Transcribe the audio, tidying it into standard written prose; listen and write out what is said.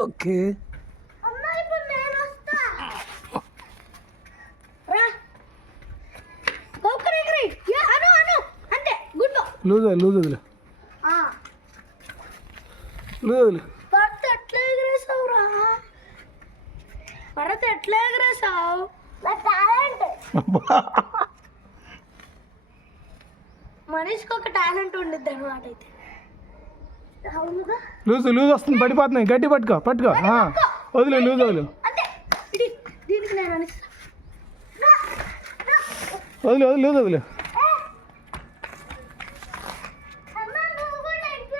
Okay loose loose వదిలే loose వదిలే ఎట్లా ఎగరేసావు మనిషికి ఒక టాలెంట్ ఉండిద్ది అనమాట. అయితే లూజ్ లూజ్ వస్తుంది, పడిపోతున్నాయి. గట్టి పట్టుకో పట్టుకో, వదిలే లూజ్ వదిలే దీనికి నేను వదిలే లూజ్ వదిలే.